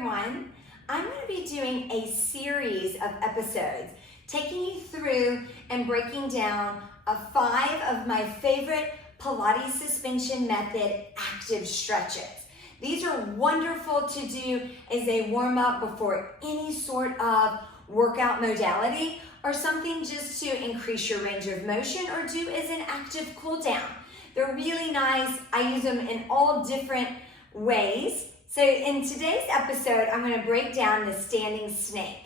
everyone. I'm going to be doing a series of episodes taking you through and breaking down 5 of my favorite Pilates suspension method active stretches. These are wonderful to do as a warm-up before any sort of workout modality or something just to increase your range of motion or do as an active cool down. They're really nice. I use them in all different ways. So in today's episode, I'm going to break down the standing snake.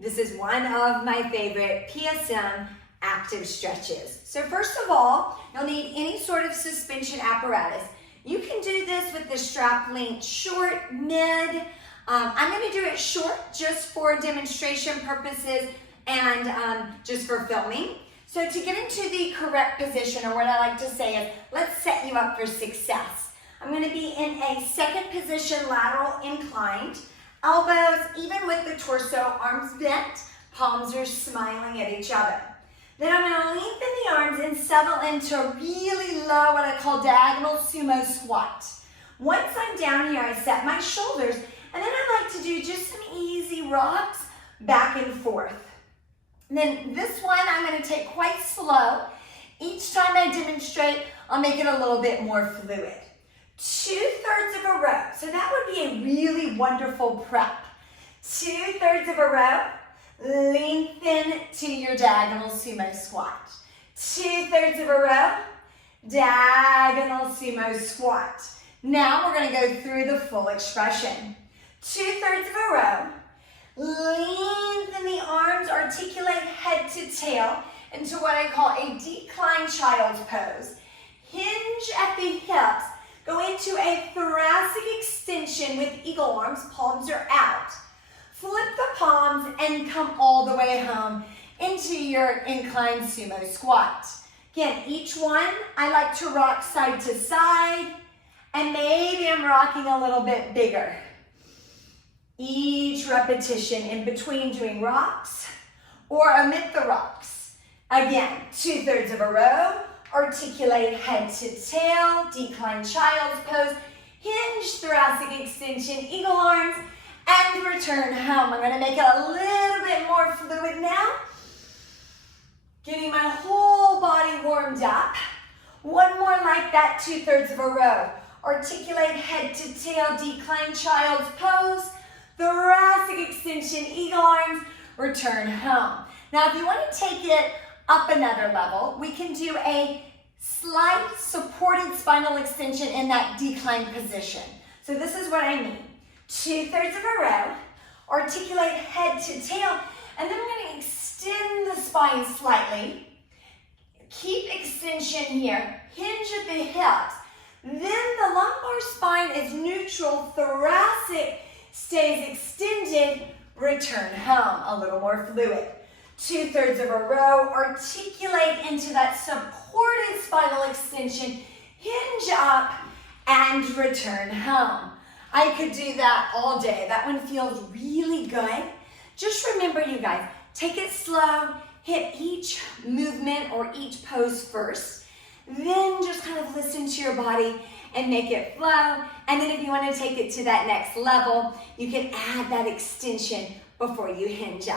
This is one of my favorite PSM active stretches. So first of all, you'll need any sort of suspension apparatus. You can do this with the strap length short, mid. I'm going to do it short just for demonstration purposes and just for filming. So to get into the correct position, or what I like to say is, let's set you up for success. I'm going to be in a second position, lateral inclined, elbows even with the torso, arms bent, palms are smiling at each other. Then I'm going to lengthen the arms and settle into a really low, what I call diagonal sumo squat. Once I'm down here, I set my shoulders, and then I like to do just some easy rocks back and forth. And then this one I'm going to take quite slow. Each time I demonstrate, I'll make it a little bit more fluid. 2/3 of a row. So that would be a really wonderful prep. 2/3 of a row. Lengthen to your diagonal sumo squat. 2/3 of a row. Diagonal sumo squat. Now we're going to go through the full expression. 2/3 of a row. Lengthen the arms, articulate head to tail into what I call a declined child's pose. Hinge at the hips. Go into a thoracic extension with eagle arms, palms are out. Flip the palms and come all the way home into your inclined sumo squat. Again, each one I like to rock side to side, and maybe I'm rocking a little bit bigger. Each repetition in between doing rocks or omit the rocks. Again, 2/3 of a row. Articulate head to tail, decline child's pose, hinge thoracic extension, eagle arms, and return home. I'm going to make it a little bit more fluid now. Getting my whole body warmed up. One more like that, 2/3 of a row. Articulate head to tail, decline child's pose, thoracic extension, eagle arms, return home. Now, if you want to take it up another level, we can do a slight supported spinal extension in that declined position. So this is what I mean. 2/3 of a row, articulate head to tail, and then I'm going to extend the spine slightly. Keep extension here, hinge at the hips. Then the lumbar spine is neutral, thoracic stays extended, return home, a little more fluid. 2/3 of a row, articulate into that supported spinal extension, hinge up, and return home. I could do that all day. That one feels really good. Just remember, you guys, take it slow, hit each movement or each pose first, then just kind of listen to your body and make it flow. And then if you want to take it to that next level, you can add that extension before you hinge up.